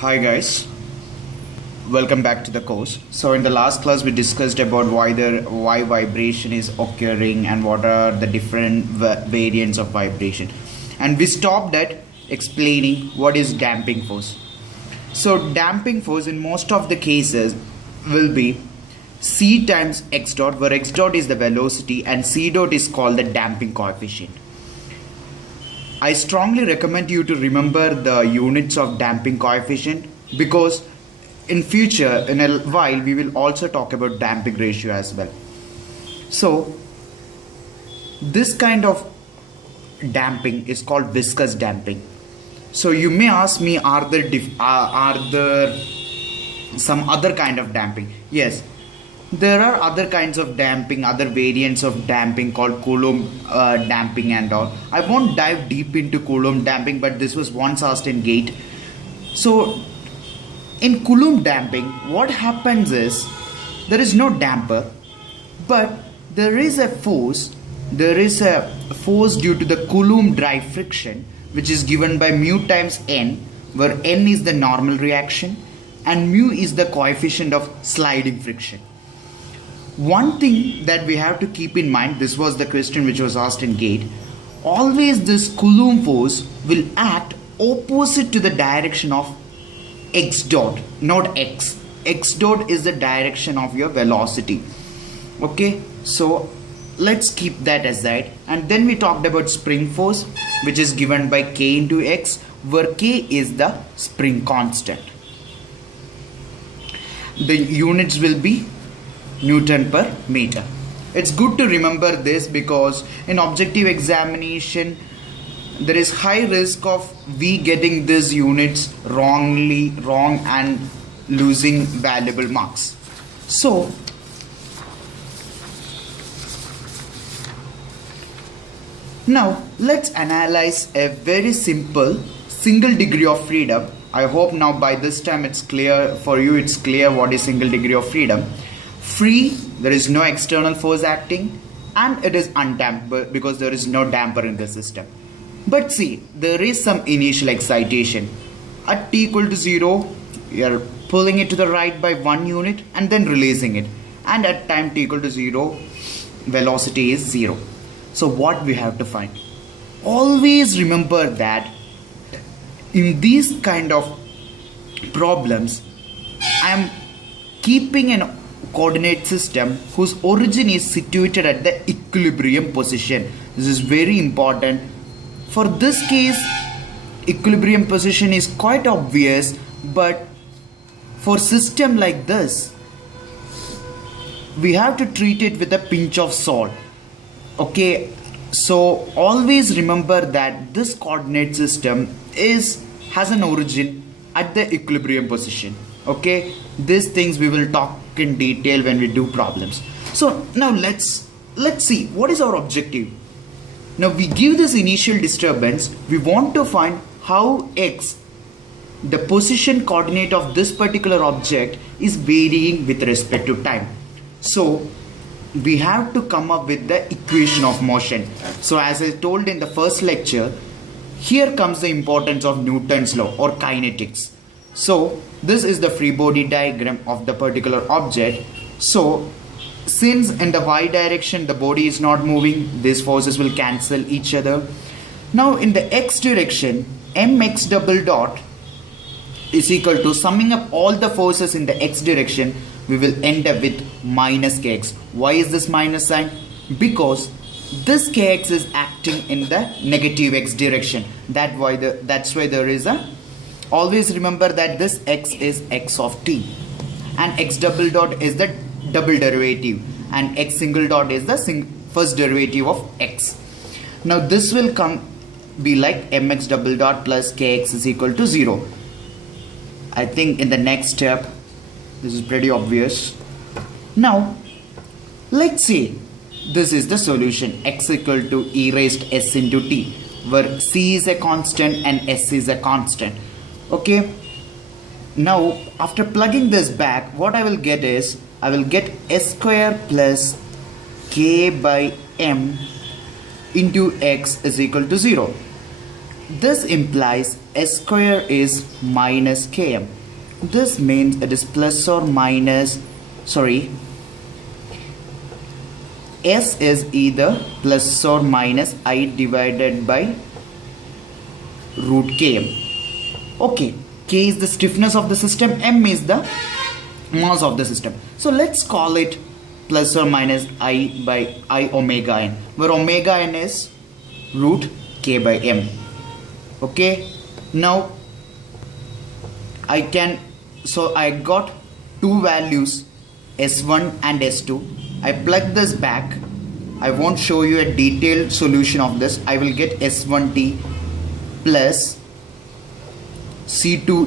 Hi guys, welcome back to the course. So in the last class we discussed about why vibration is occurring and what are the different variants of vibration, and we stopped at explaining what is damping force. So damping force in most of the cases will be c times x dot, where x dot is the velocity and c dot is called the damping coefficient. I strongly recommend you to remember the units of damping coefficient, because in future, in a while, we will also talk about damping ratio as well. So this kind of damping is called viscous damping. So you may ask me, are there some other kind of damping? Yes, there are other kinds of damping, other variants of damping called Coulomb damping and all. I won't dive deep into Coulomb damping, but this was once asked in GATE. So in Coulomb damping, what happens is there is no damper, but there is a force. There is a force due to the Coulomb drive friction, which is given by mu times n, where n is the normal reaction and mu is the coefficient of sliding friction. One thing that we have to keep in mind, this was the question which was asked in GATE, always this Coulomb force will act opposite to the direction of x dot, not x. X dot is the direction of your velocity. Okay, so let's keep that aside. And then we talked about spring force, which is given by k into x, where k is the spring constant. The units will be Newton per meter. It's good to remember this, because in objective examination there is high risk of we getting these units wrong and losing valuable marks. So now let's analyze a very simple single degree of freedom. I hope now by this time it's clear for you, it's clear what is single degree of freedom. Free, there is no external force acting, and it is undamped because there is no damper in the system. But see, there is some initial excitation. At t equal to 0, you are pulling it to the right by 1 unit and then releasing it, and at time t equal to 0, velocity is 0. So what we have to find? Always remember that in these kind of problems, I am keeping an coordinate system whose origin is situated at the equilibrium position. This is very important. For this case, equilibrium position is quite obvious, but for system like this, we have to treat it with a pinch of salt. Okay, so always remember that this coordinate system has an origin at the equilibrium position. Okay, these things we will talk in detail when we do problems. So now let's see what is our objective. Now we give this initial disturbance. We want to find how x, the position coordinate of this particular object, is varying with respect to time. So we have to come up with the equation of motion. So as I told in the first lecture, here comes the importance of Newton's law or kinetics. So this is the free body diagram of the particular object. So since in the y direction the body is not moving, these forces will cancel each other. Now in the x direction, mx double dot is equal to, summing up all the forces in the x direction, we will end up with minus kx. Why is this minus sign? Because this kx is acting in the negative x direction. That's why there is a, always remember that this x is x of t, and x double dot is the double derivative, and x single dot is the first derivative of x. Now this will be like mx double dot plus kx is equal to 0. I think in the next step this is pretty obvious. Now let's say this is the solution, x equal to e raised s into t, where c is a constant and s is a constant. Okay, now after plugging this back, what I will get is, I will get s square plus k by m into x is equal to 0. This implies S square is minus Km. This means it is plus or minus, S is either plus or minus I divided by root Km. Okay, K is the stiffness of the system, M is the mass of the system. So let's call it plus or minus I by I omega n, where omega n is root K by M. Okay, now I got two values S1 and S2. I plug this back. I won't show you a detailed solution of this. I will get S1t plus C2